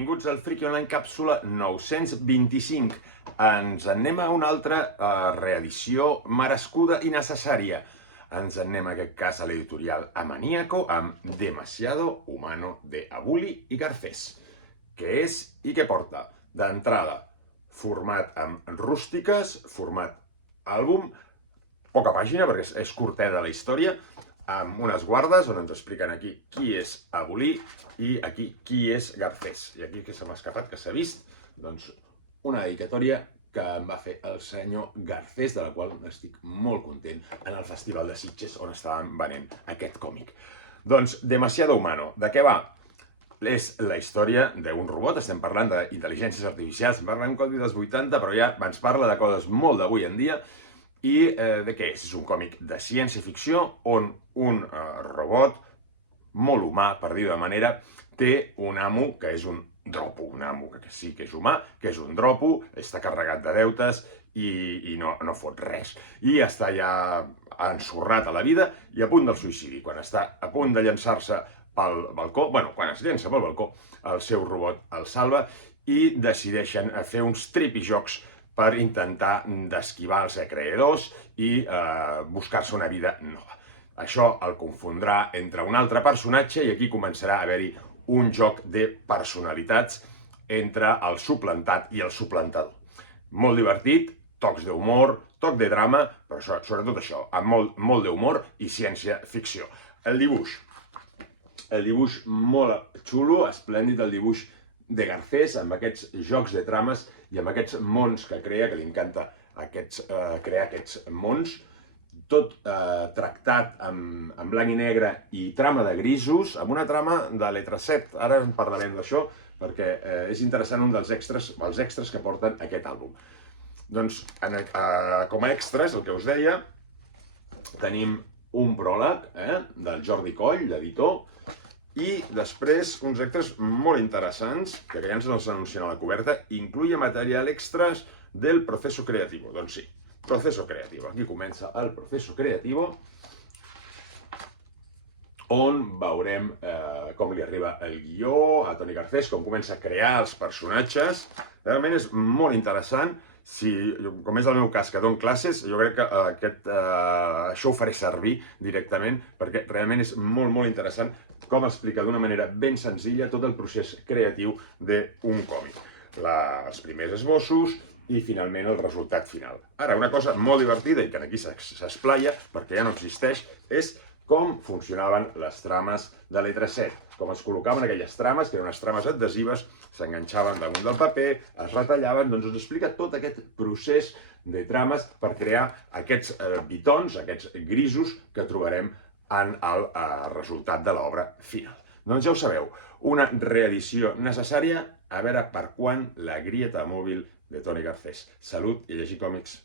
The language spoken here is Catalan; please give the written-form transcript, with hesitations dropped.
Benvinguts al Friki Online càpsula 925. Ens en anem a una altra reedició merescuda i necessària. Ens en anem, en aquest cas, a l'editorial Amaníaco amb Demasiado Humano de Abuli i Garcés. Què és i què porta? D'entrada, format amb rústiques, format àlbum, poca pàgina perquè és curteta la història, amb unes guardes on ens expliquen aquí qui és Abuli i aquí qui és Garcés. I aquí que se m'ha escapat, que s'ha vist, doncs una dedicatòria que em va fer el senyor Garcés, de la qual estic molt content, en el Festival de Sitges on estàvem venent aquest còmic. Doncs Demasiado Humano, de què va? És la història d'un robot, estem parlant d'intel·ligències artificials, parlem un codi dels 80, però ja ens parla de coses molt d'avui en dia. I de què és? És un còmic de ciència-ficció on un robot molt humà, per dir-ho de manera, té un amo que és un dropo, un amo que sí que és humà, que és un dropo, està carregat de deutes i no fot res. I està ja ensorrat a la vida i a punt del suïcidi. Quan està a punt de llançar-se pel balcó, quan es llença pel balcó, el seu robot el salva i decideixen fer uns tripijocs per intentar d'esquivar els acreedors i buscar-se una vida nova. Això el confondrà entre un altre personatge i aquí començarà a haver-hi un joc de personalitats entre el suplantat i el suplantador. Molt divertit, tocs d'humor, toc de drama, però sobretot això, amb molt d'humor i ciència-ficció. El dibuix molt xulo, esplèndid el dibuix de Garcés, amb aquests jocs de trames i amb aquests mons que crea, que li encanta crear aquests mons, tot tractat en blanc i negre i trama de grisos, amb una trama de letra 7. Ara en parlarem d'això, perquè és interessant un dels extras, els extras que porten aquest àlbum. Doncs, com a extras, el que us deia, tenim un pròleg del Jordi Coll, l'editor, i després uns extras molt interessants, que ja ens els anuncien a la coberta, incluye material extras del proceso creativo. Doncs sí, proceso creativo. Aquí comença el proceso creativo, on veurem com li arriba el guió a Toni Garcés, com comença a crear els personatges. Realment és molt interessant. Com és el meu cas, que dono classes, jo crec que això ho faré servir directament, perquè realment és molt interessant com explica d'una manera ben senzilla tot el procés creatiu d'un còmic. Els primers esbossos i finalment el resultat final. Ara, una cosa molt divertida i que aquí s'esplaia, perquè ja no existeix, és com funcionaven les trames de letra 7, com es col·locaven aquelles trames, que eren unes trames adhesives, s'enganxaven damunt del paper, es retallaven, doncs ens explica tot aquest procés de trames per crear aquests bitons, aquests grisos que trobarem en el resultat de l'obra final. Doncs ja ho sabeu, una reedició necessària, a veure per quan la grieta mòbil de Toni Garcés. Salut i llegir còmics.